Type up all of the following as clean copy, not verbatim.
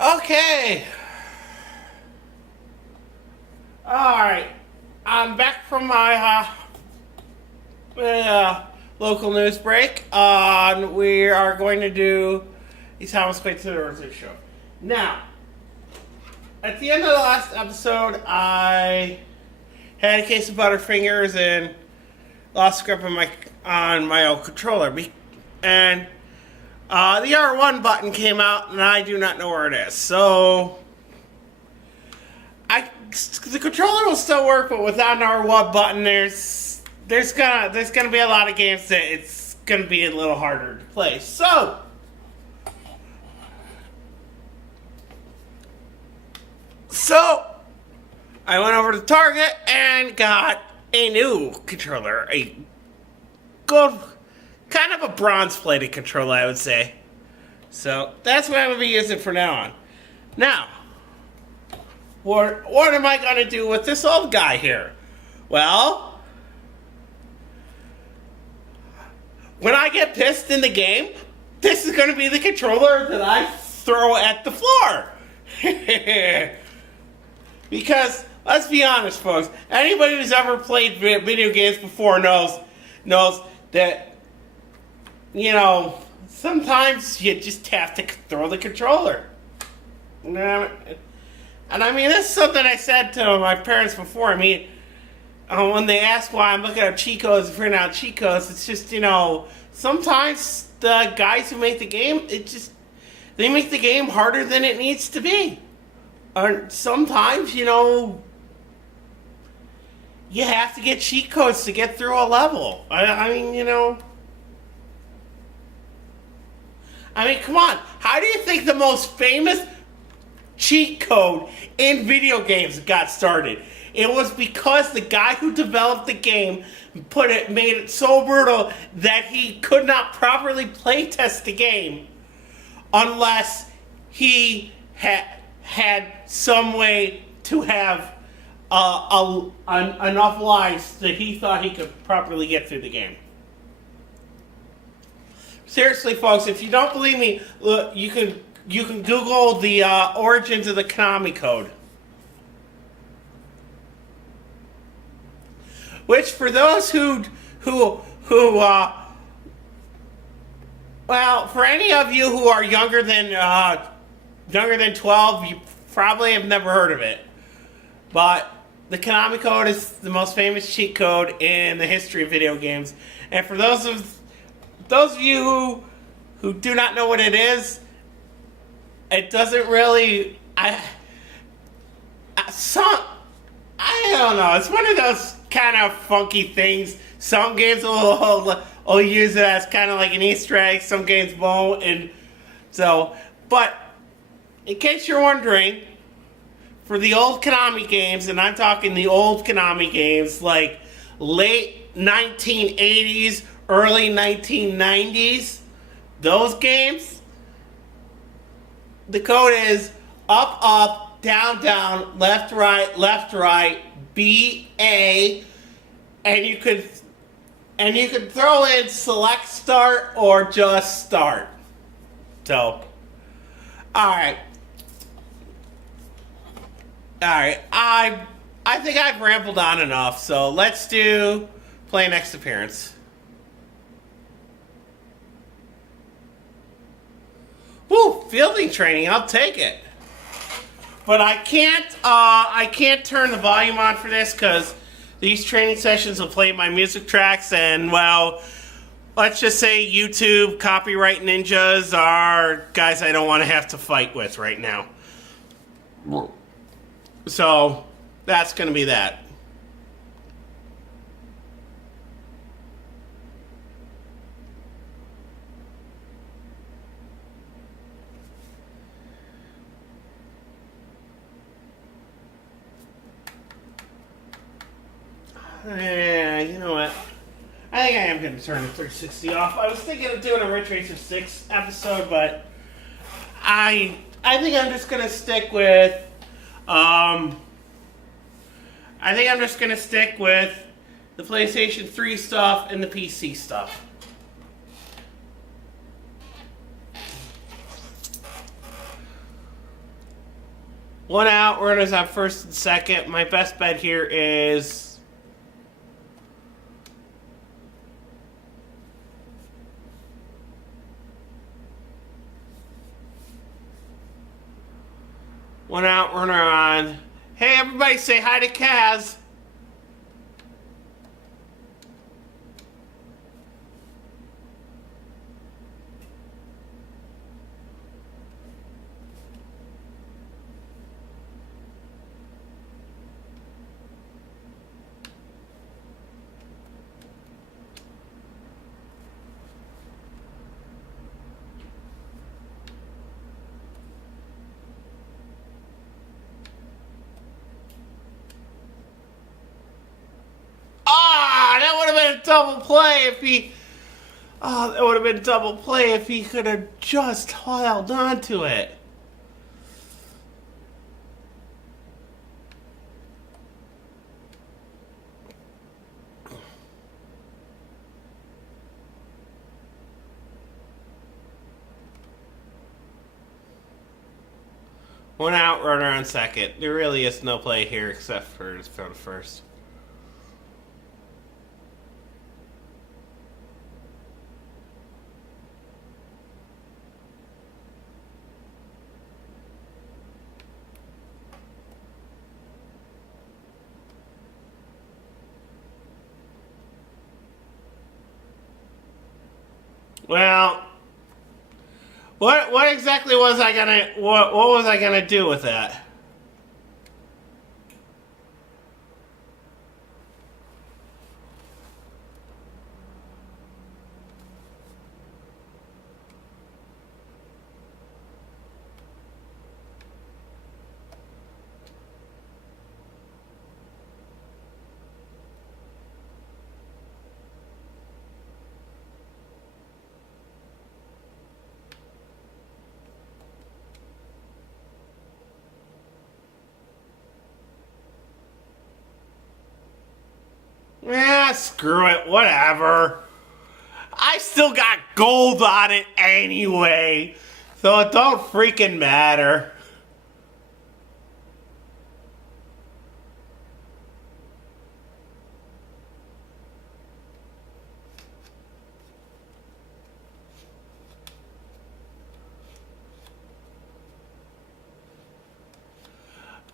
Okay. Alright. I'm back from my local news break. We are going to do the Thomas Quaid Thursday show. Now, at the end of the last episode, I had a case of Butterfingers and lost grip on my old controller. And the R1 button came out, and I do not know where it is. So, the controller will still work, but without an R1 button, there's gonna be a lot of games that it's gonna be a little harder to play. So, I went over to Target and got a new controller, a gold, kind of a bronze-plated controller, I would say. So that's what I'm gonna be using from now on. Now, what am I gonna do with this old guy here? Well, when I get pissed in the game, this is gonna be the controller that I throw at the floor. Because, let's be honest, folks, anybody who's ever played video games before knows that, you know, sometimes you just have to throw the controller. And I mean, this is something I said to my parents before. I mean, when they ask why I'm looking up cheat codes and figuring out cheat codes, it's just, you know, sometimes the guys who make the game, they make the game harder than it needs to be. Or sometimes, you know, you have to get cheat codes to get through a level. I mean, you know. I mean, come on. How do you think the most famous cheat code in video games got started? It was because the guy who developed the game made it so brutal that he could not properly playtest the game unless he had some way to have enough lives that he thought he could properly get through the game. Seriously, folks, if you don't believe me, look, you can Google the origins of the Konami code. Which, for those who well, for any of you who are younger than 12, you probably have never heard of it. But the Konami code is the most famous cheat code in the history of video games. And for those of you who do not know what it is, it doesn't really. I don't know. It's one of those kind of funky things. Some games will use it as kind of like an Easter egg. Some games won't, and so. But in case you're wondering, for the old Konami games, and I'm talking the old Konami games, like late 1980s, early 1990s, those games, the code is up, up, down, down, left, right, B, A, and you could throw in select start or just start. So, alright. Alright, I think I've rambled on enough, so let's do play next appearance. Woo, fielding training, I'll take it. But I can't turn the volume on for this because these training sessions will play my music tracks, and well, let's just say YouTube copyright ninjas are guys I don't want to have to fight with right now. So, that's going to be that. Yeah, you know what? I think I am going to turn the 360 off. I was thinking of doing a Ridge Racer 6 episode, but I think I'm just going to stick with the PlayStation 3 stuff and the PC stuff. One out, runners on first and second. My best bet here is one out, runner on. Hey, everybody say hi to Kaz. That would have been a double play if he. Oh, that would have been a double play if he could have just held on to it. One out, runner on second. There really is no play here except for the first. Well, what exactly was I gonna what was I gonna do with that? Yeah, screw it, whatever. I still got gold on it anyway, so it don't freaking matter.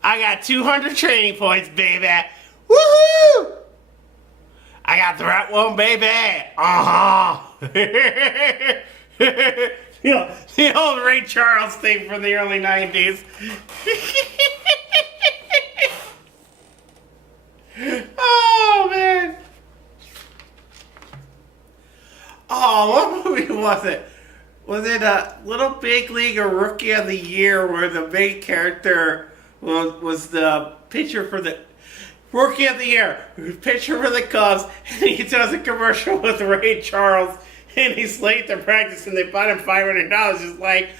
I got 200 training points, baby. Woohoo! I got the right one, baby. The old Ray Charles thing from the early 90s. Oh, man. Oh, what movie was it? Was it Little Big League or Rookie of the Year where the main character was the pitcher for the... Rookie of the Year, pitcher for the Cubs, and he does a commercial with Ray Charles, and he's late to practice, and they bought him $500. Just like,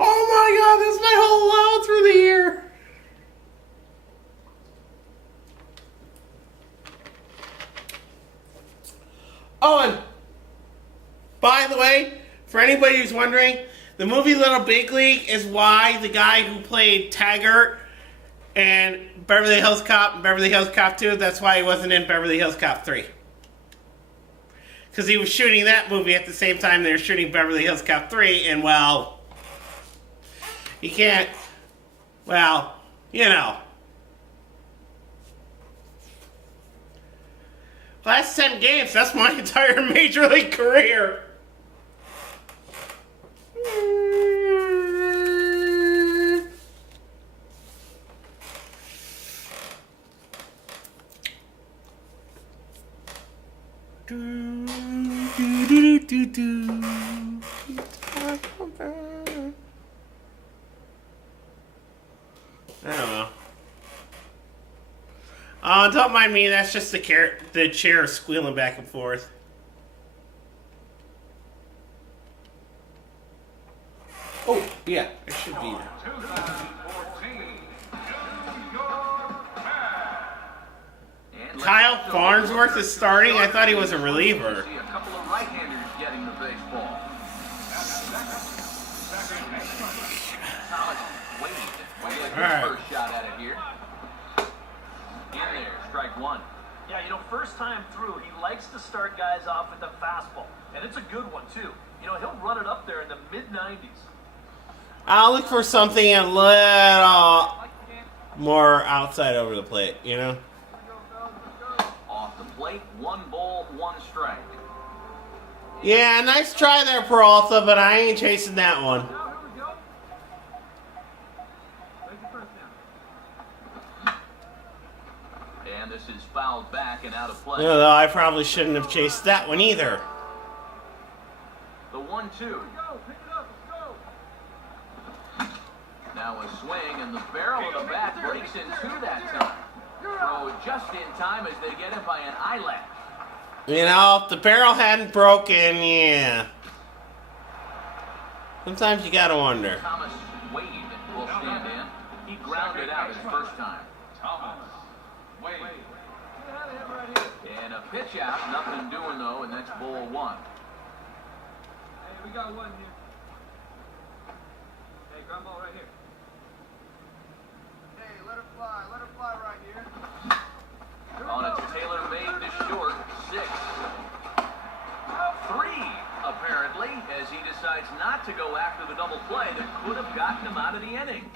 oh my God, that's my whole allowance for the year. Oh, and by the way, for anybody who's wondering, the movie Little Big League is why the guy who played Taggart and Beverly Hills Cop and Beverly Hills Cop 2, that's why he wasn't in Beverly Hills Cop 3. Because he was shooting that movie at the same time they were shooting Beverly Hills Cop 3, and well, you can't, well, you know. Last 10 games, that's my entire Major League career. I don't know. Oh, don't mind me. That's just the chair squealing back and forth. Oh, yeah, it should be there. Kyle Farnsworth is starting. I thought he was a reliever. A couple of right-handers getting the baseball. his right. first shot at it here. In there, strike one. Yeah, first time through, he likes to start guys off with the fastball. And it's a good one, too. He'll run it up there in the mid-90s. I'll look for something a little more outside over the plate, Off the plate, 1 ball, 1 strike. Yeah, nice try there, Peralta, but I ain't chasing that one. And this is fouled back and out of play. Though I probably shouldn't have chased that one either. The 1-2. Now a swing, and the barrel of the bat breaks in two that time. Throw just in time as they get him by an eyelash. If the barrel hadn't broken, yeah. Sometimes you gotta wonder. Thomas Wade will stand in. He grounded out his first time. And a pitch out, nothing doing though, and that's ball 1. Hey, we got one here. Hey, ground ball right here. Hey, let it fly right here. On its tailor-made to short, 6. 3, apparently, as he decides not to go after the double play that could have gotten him out of the inning.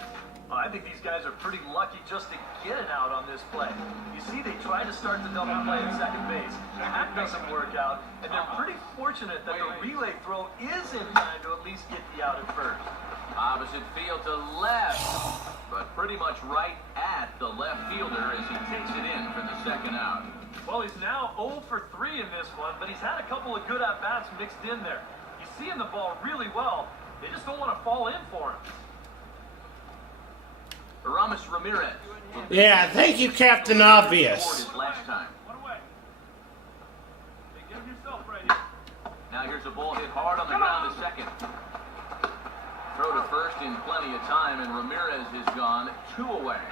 Well, I think these guys are pretty lucky just to get it out on this play. You see, they tried to start the double play at second base. That doesn't work out, and they're pretty fortunate that the relay throw is in time to at least get the out at first. Opposite field to left, but pretty much right at the left fielder as he takes it in for the second out. Well, he's now 0 for 3 in this one, but he's had a couple of good at-bats mixed in there. He's seeing the ball really well. They just don't want to fall in for him. Aramis Ramirez. Yeah, thank you, Captain Obvious. His last time. One away. Hey, get him yourself right here. Now here's a ball hit hard on the ground to second. Throw to first in plenty of time, and Ramirez is gone 2 away.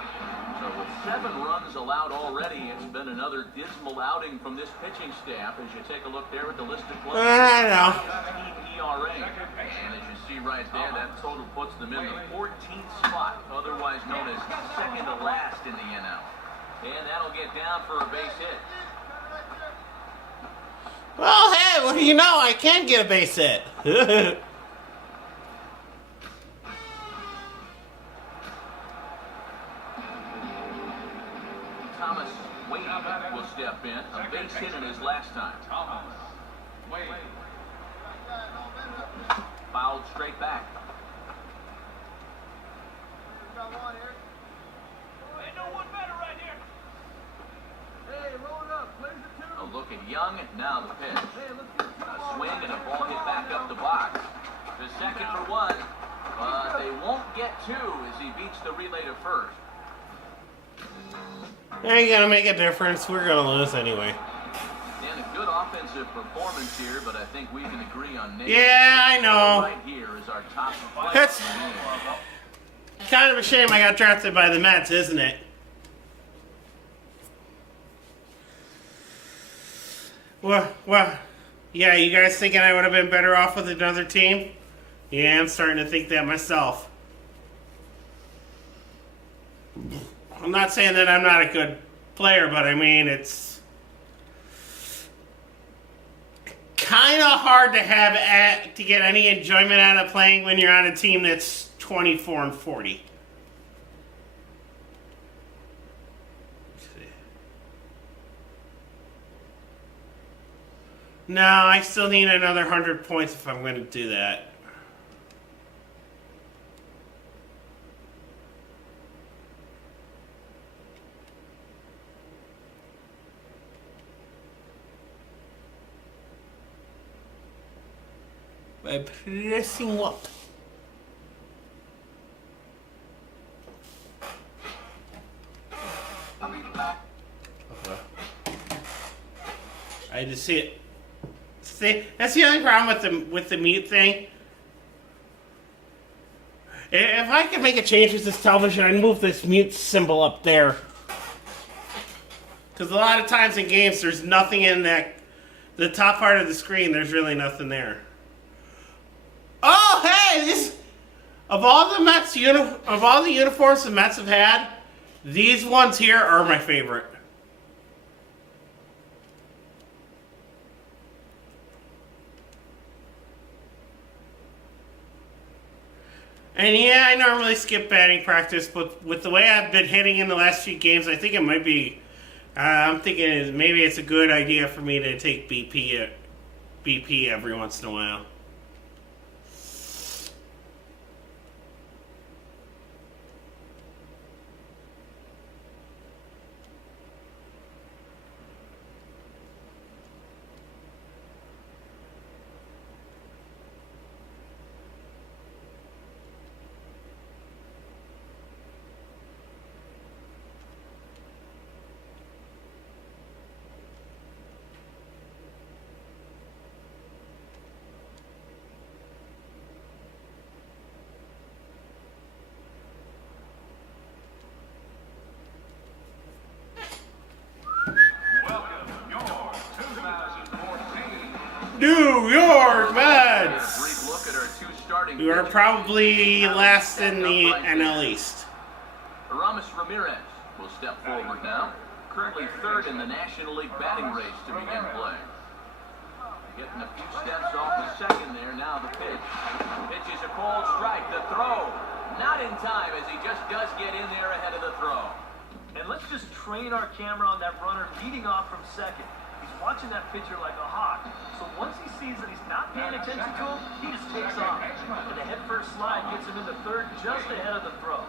So with 7 runs allowed already, it's been another dismal outing from this pitching staff as you take a look there at the listed players. I know. Team ERA. And as you see right there, that total puts them in the 14th spot, otherwise known as second to last in the NL. And that'll get down for a base hit. Well, hey, what do you know? I can get a base hit. Thomas Wade will step in, a base hit in his last time. Fouled straight back. A look at Young, now the pitch. A swing and a ball hit back up the box. The second for 1, but they won't get 2 as he beats the relay to first. Ain't gonna make a difference. We're gonna lose anyway. And a good offensive performance here, but I think we can agree on Nate. Yeah, I know. Right here is our top player. That's kind of a shame I got drafted by the Mets, isn't it? Well, yeah, you guys thinking I would have been better off with another team? Yeah, I'm starting to think that myself. I'm not saying that I'm not a good player, but I mean, it's kind of hard to get any enjoyment out of playing when you're on a team that's 24-40. No, I still need another 100 points if I'm going to do that. By pressing what? I just see it. See, that's the only problem with the mute thing. If I could make a change with this television, I'd move this mute symbol up there. Because a lot of times in games, there's nothing in the top part of the screen. There's really nothing there. Oh, hey, this. Of all the Mets of all the uniforms the Mets have had, these ones here are my favorite. And yeah, I normally skip batting practice, but with the way I've been hitting in the last few games, I think it might be. I'm thinking maybe it's a good idea for me to take BP every once in a while. New York Mets! We are probably last in the NL East. Aramis Ramirez will step forward now. Currently third in the National League batting race to begin play. Getting a few steps off the second there. Now the pitch. Pitch is a cold strike. The throw. Not in time as he just does get in there ahead of the throw. And let's just train our camera on that runner leading off from second. He's watching that pitcher like a hawk. So once he sees that he's not paying attention to him, he just takes off. And the head-first slide gets him into third just ahead of the throw.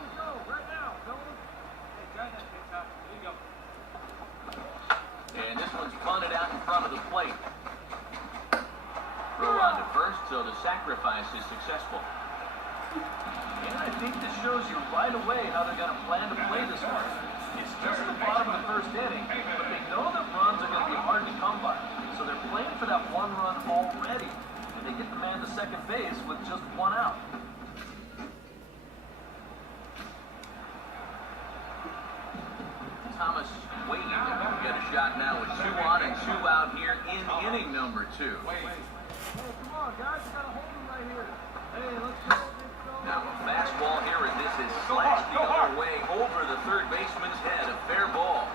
And this one's bunted out in front of the plate. Throw on to first, so the sacrifice is successful. And I think this shows you right away how they're going to plan to play this one. It's just the bottom of the first inning, but they know that runs are going to be hard to come by. So they're playing for that one run already. And they get the man to second base with just one out. Thomas waiting to get a shot now with 2 on and 2 out here in inning number 2. Come on, guys, you got to hold him right here. Hey, let's go. Now a fastball here, and this is slashed the other way over the third baseman's head. A fair ball.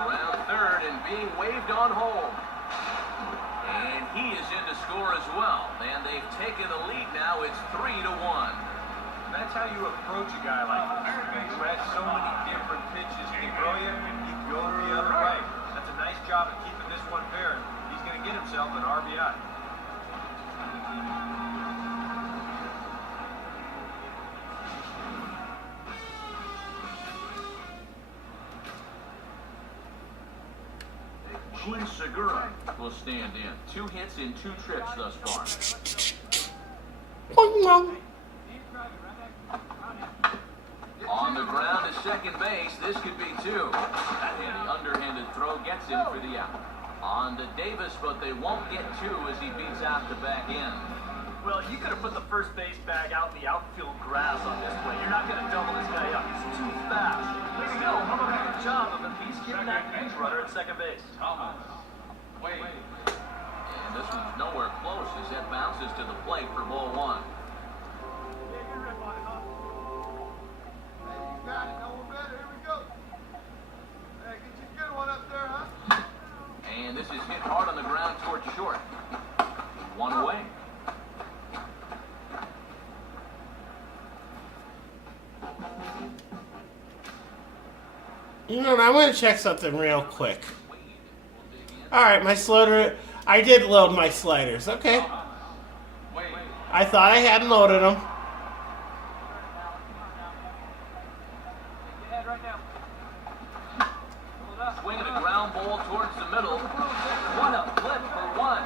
Around third and being waved on home. And he is in to score as well. And they've taken the lead now. It's 3-1. That's how you approach a guy like this. Who has so many different pitches. If you throw you go to the other way. That's a nice job of keeping this one fair. He's going to get himself an RBI. Quinn Segura will stand in. 2 hits in 2 trips thus far. On the ground to second base, this could be 2. And the underhanded throw gets him for the out. On to Davis, but they won't get 2 as he beats out the back end. Well, you could have put the first base bag out in the outfield grass on this play. You're not going to double this guy up. He's too fast. But still, I'm going to do a job of at least getting that pinch runner at second base. Thomas. Wait. And this one's nowhere close as that bounces to the plate for ball 1. And this is hit hard on the ground towards short. 1 away. You know what, I'm going to check something real quick. Alright, my slider, I did load my sliders, okay. I thought I hadn't loaded them. Swinging a ground ball towards the middle. What a flip for 1.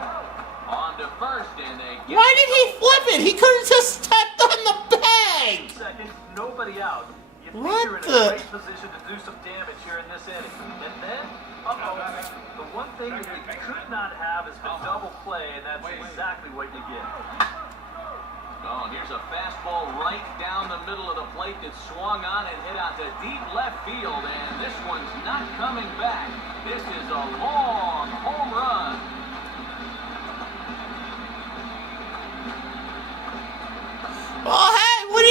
On to first, and they get... Why did he flip it? He could have just stepped on the bag! Second, nobody out. You think What you're in the- a great position to do some damage here in this inning. And then, the one thing that you could not have is a double play, and that's exactly what you get. Oh, and here's a fastball right down the middle of the plate that swung on and hit out to deep left field, and this one's not coming back. This is a long home run. Oh, hey, what are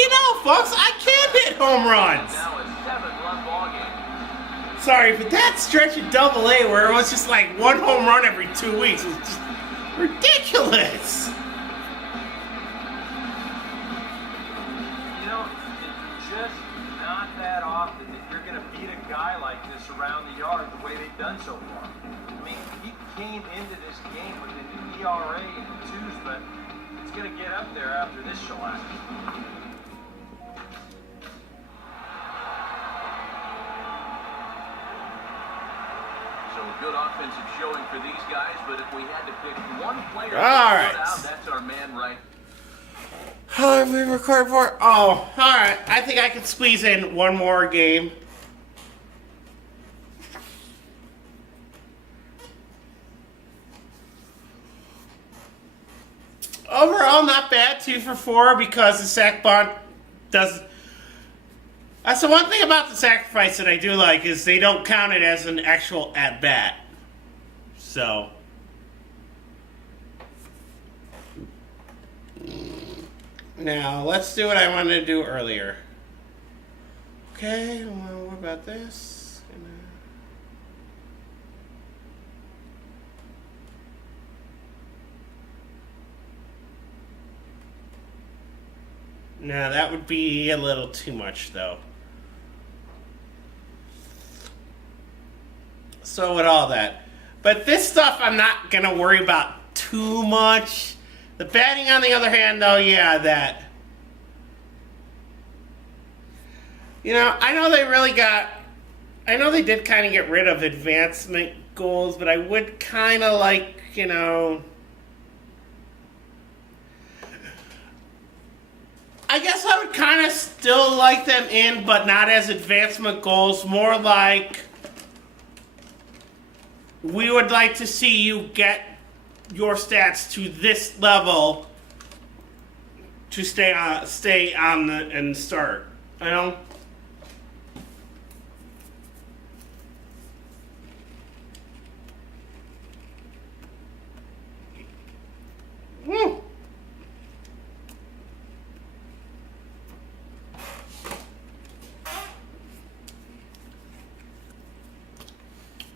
home runs. Now a 7-run ball game. Sorry, but that stretch of Double-A where it was just like one home run every 2 weeks was just ridiculous. You know, it's just not that often that you're going to beat a guy like this around the yard the way they've done so far. I mean, he came into this game with an ERA in the 2s, but it's going to get up there after this shellac. Good offensive showing for these guys, but if we had to pick one player to right. put out, that's our man right. How long have we recorded for? Oh, alright. I think I could squeeze in one more game. Overall, not bad. 2 for 4 because the sack bunt does. That's the one thing about the sacrifice that I do like is they don't count it as an actual at-bat. So. Now, let's do what I wanted to do earlier. Okay, well, what about this? No, that would be a little too much, though. So with all that. But this stuff I'm not going to worry about too much. The batting, on the other hand, though, yeah, that. You know, I know they did kind of get rid of advancement goals, but I would kind of like, you know. I guess I would kind of still like them in, but not as advancement goals. More like, we would like to see you get your stats to this level to stay on and start. You know? Woo.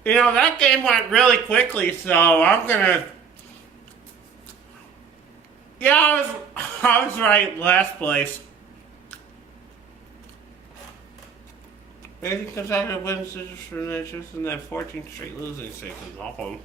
You know, that game went really quickly, so I'm gonna. Yeah, I was right last place. Maybe because I had wins from that just in that 14 straight losing streak is awful.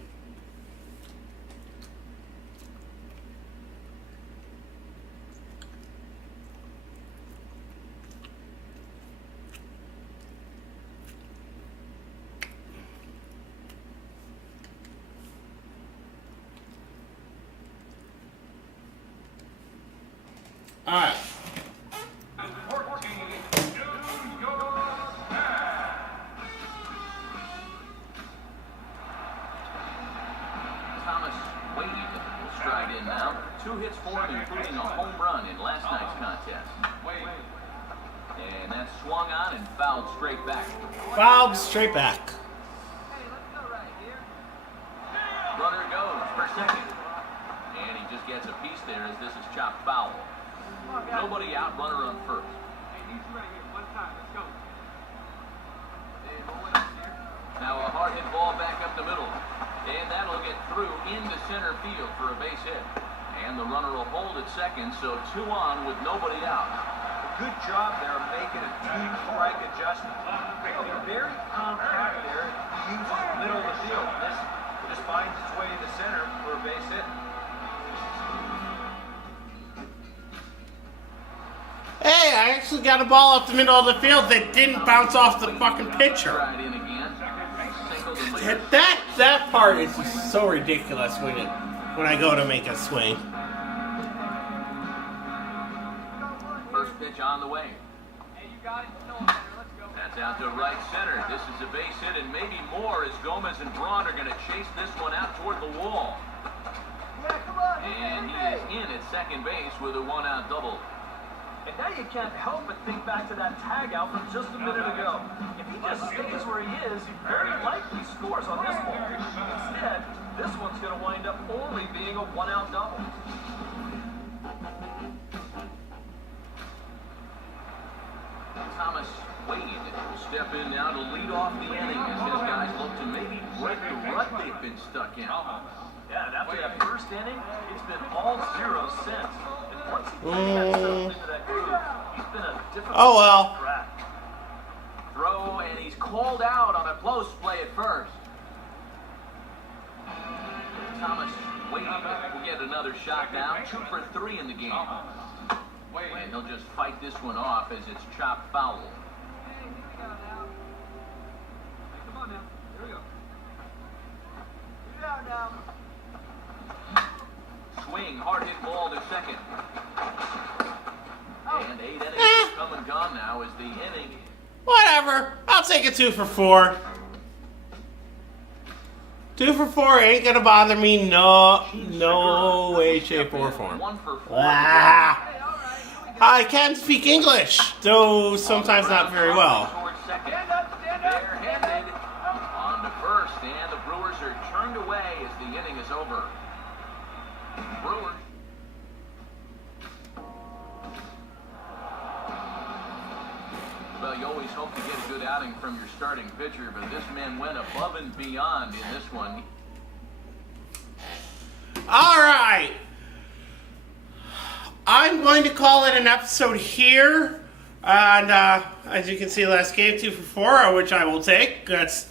Alright. Thomas Wade will stride in now. 2 hits for him, including a home run in last night's contest. And that's swung on and fouled straight back. Fouled straight back. Runner goes for second. And he just gets a piece there as this is chopped foul. Nobody out, runner on first. Now a hard hit ball back up the middle. And that'll get through into center field for a base hit. And the runner will hold at second, so 2 on with nobody out. Good job there of making a 2-strike adjustment. Very compact there. He uses the middle of the field. This just finds its way into center for a base hit. Hey, I actually got a ball up the middle of the field that didn't bounce off the fucking pitcher. Right in again. That part is just so ridiculous when I go to make a swing. First pitch on the way. Hey, you got it. Let's go. That's out to right center. This is a base hit and maybe more as Gomez and Braun are going to chase this one out toward the wall. Yeah, come on. And he is in at second base with a 1-out double. And now you can't help but think back to that tag out from just a minute ago. If he just stays where he is, he very likely scores on this ball. Instead, this one's going to wind up only being a 1-out double. Thomas Wade will step in now to lead off the inning as his guys look to maybe break the rut they've been stuck in. Yeah, and after that first inning, it's been all zero since. And once he got settled into that groove, he's been a difficult Oh, well. track. Throw, and he's called out on a close play at first. Thomas Wade will get another shot now, 2 for 3 in the game. And he'll just fight this one off as it's chopped foul. Hey, here we go now. Hey, come on now. Here we go. Get out now. Swing, hard hit ball to second. And 8 innings have come and gone now as the inning. Whatever. I'll take a 2 for 4. 2 for 4 ain't gonna bother me. No way, shape, or form. 1 for 4. Ah. I can speak English, though sometimes not very well. Towards second. Stand up, stand up. Barehanded on to first, and the Brewers are turned away as the inning is over. Brewers. Well, you always hope to get a good outing from your starting pitcher, but this man went above and beyond in this one. All right. I'm going to call it an episode here. And as you can see, last game, 2 for 4, which I will take. That's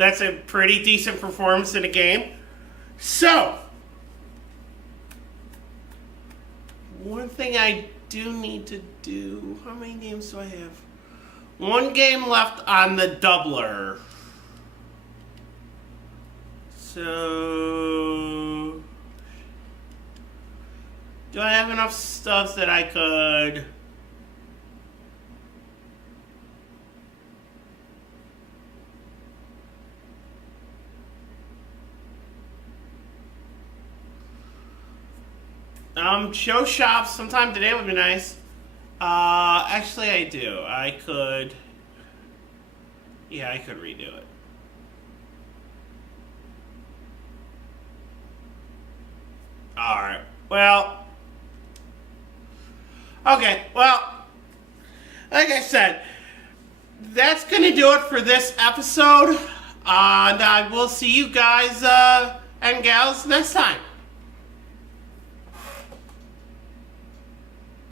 a pretty decent performance in a game. So, one thing I do need to do. How many games do I have? 1 game left on the doubler. So, do I have enough stuff that I could... show shops sometime today would be nice. Actually I do. I could redo it. Alright. Well. Okay, well, like I said, that's gonna do it for this episode. And I will see you guys and gals next time.